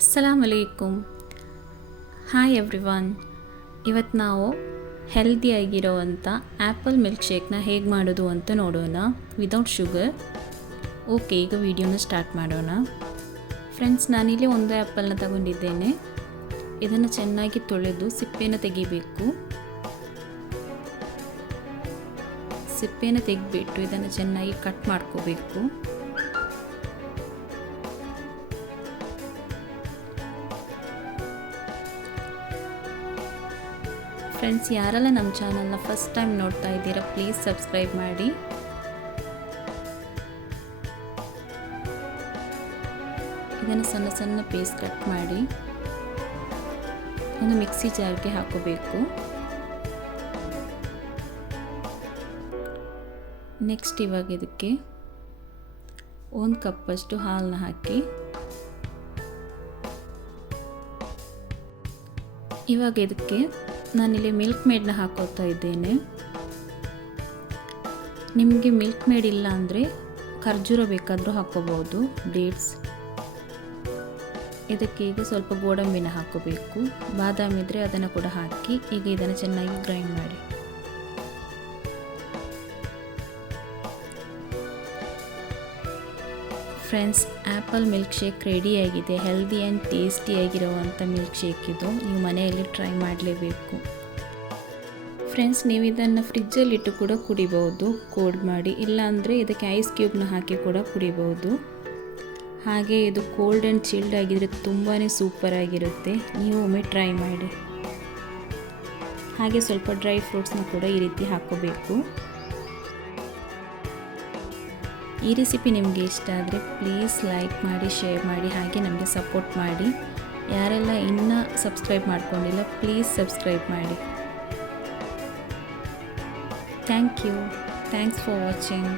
ಅಸ್ಸಲಾಮ್ ಅಲೈಕುಮ್. Hi everyone. ಇವತ್ತು ನಾವು ಹೆಲ್ದಿಯಾಗಿರೋವಂಥ apple milk ಶೇಕ್ನ ಹೇಗೆ ಮಾಡೋದು ಅಂತ ನೋಡೋಣ, ವಿದೌಟ್ ಶುಗರ್. ಓಕೆ, ಈಗ ವಿಡಿಯೋನ ಸ್ಟಾರ್ಟ್ ಮಾಡೋಣ. ಫ್ರೆಂಡ್ಸ್, ನಾನಿಲ್ಲಿ ಒಂದು ಆ್ಯಪಲ್ನ ತಗೊಂಡಿದ್ದೇನೆ. ಇದನ್ನು ಚೆನ್ನಾಗಿ ತೊಳೆದು ಸಿಪ್ಪೆನ ತೆಗಿಬೇಕು. ಸಿಪ್ಪೆನ ತೆಗೆದ್ಬಿಟ್ಟು ಇದನ್ನು ಚೆನ್ನಾಗಿ ಕಟ್ ಮಾಡ್ಕೋಬೇಕು. ಫ್ರೆಂಡ್ಸ್, ಯಾರೆಲ್ಲ ನಮ್ಮ ಚಾನಲ್ನ ಫಸ್ಟ್ ಟೈಮ್ ನೋಡ್ತಾ ಇದ್ದೀರಾ, ಪ್ಲೀಸ್ ಸಬ್ಸ್ಕ್ರೈಬ್ ಮಾಡಿ. ಇದನ್ನು ಸಣ್ಣ ಸಣ್ಣ ಪೀಸ್ ಕಟ್ ಮಾಡಿ ಒಂದು ಮಿಕ್ಸಿ ಜಾರ್ಗೆ ಹಾಕೋಬೇಕು. ನೆಕ್ಸ್ಟ್ ಇವಾಗ ಇದಕ್ಕೆ 1 ಕಪ್ಪಷ್ಟು ಹಾಲನ್ನ ಹಾಕಿ, ಇವಾಗ ಇದಕ್ಕೆ ನಾನಿಲ್ಲಿ ಮಿಲ್ಕ್ ಮೇಡನ್ನ ಹಾಕೋತಾ ಇದ್ದೇನೆ. ನಿಮಗೆ ಮಿಲ್ಕ್ ಮೇಡ್ ಇಲ್ಲ ಅಂದರೆ ಖರ್ಜೂರ ಬೇಕಾದರೂ ಹಾಕೋಬಹುದು, ಡೇಟ್ಸ್. ಇದಕ್ಕೆ ಈಗ ಸ್ವಲ್ಪ ಗೋಡಂಬಿನ ಹಾಕೋಬೇಕು. ಬಾದಾಮಿ ಇದ್ದರೆ ಅದನ್ನು ಕೂಡ ಹಾಕಿ ಈಗ ಇದನ್ನು ಚೆನ್ನಾಗಿ ಗ್ರೈಂಡ್ ಮಾಡಿ. ಫ್ರೆಂಡ್ಸ್, ಆ್ಯಪಲ್ ಮಿಲ್ಕ್ ಶೇಕ್ ರೆಡಿಯಾಗಿದೆ. ಹೆಲ್ದಿ ಆ್ಯಂಡ್ ಟೇಸ್ಟಿಯಾಗಿರುವಂಥ ಮಿಲ್ಕ್ ಶೇಕ್ ಇದು. ನೀವು ಮನೆಯಲ್ಲಿ ಟ್ರೈ ಮಾಡಲೇಬೇಕು. ಫ್ರೆಂಡ್ಸ್, ನೀವು ಇದನ್ನು ಫ್ರಿಜ್ಜಲ್ಲಿಟ್ಟು ಕೂಡ ಕುಡಿಬಹುದು, ಕೋಲ್ಡ್ ಮಾಡಿ. ಇಲ್ಲಾಂದರೆ ಇದಕ್ಕೆ ಐಸ್ ಕ್ಯೂಬ್ನ ಹಾಕಿ ಕೂಡ ಕುಡಿಬಹುದು. ಹಾಗೆ ಇದು ಕೋಲ್ಡ್ ಆ್ಯಂಡ್ ಚಿಲ್ಡ್ ಆಗಿದ್ರೆ ತುಂಬಾ ಸೂಪರಾಗಿರುತ್ತೆ. ನೀವು ಒಮ್ಮೆ ಟ್ರೈ ಮಾಡಿ. ಹಾಗೆ ಸ್ವಲ್ಪ ಡ್ರೈ ಫ್ರೂಟ್ಸ್ನ ಕೂಡ ಈ ರೀತಿ ಹಾಕೋಬೇಕು. ಈ ರೆಸಿಪಿ ನಿಮಗೆ ಇಷ್ಟ ಆದರೆ ಪ್ಲೀಸ್ ಲೈಕ್ ಮಾಡಿ, ಶೇರ್ ಮಾಡಿ, ಹಾಗೆ ನಮಗೆ ಸಪೋರ್ಟ್ ಮಾಡಿ. ಯಾರೆಲ್ಲ ಇನ್ನೂ ಸಬ್ಸ್ಕ್ರೈಬ್ ಮಾಡ್ಕೊಂಡಿಲ್ಲ, ಪ್ಲೀಸ್ ಸಬ್ಸ್ಕ್ರೈಬ್ ಮಾಡಿ. Thank you. Thanks for watching.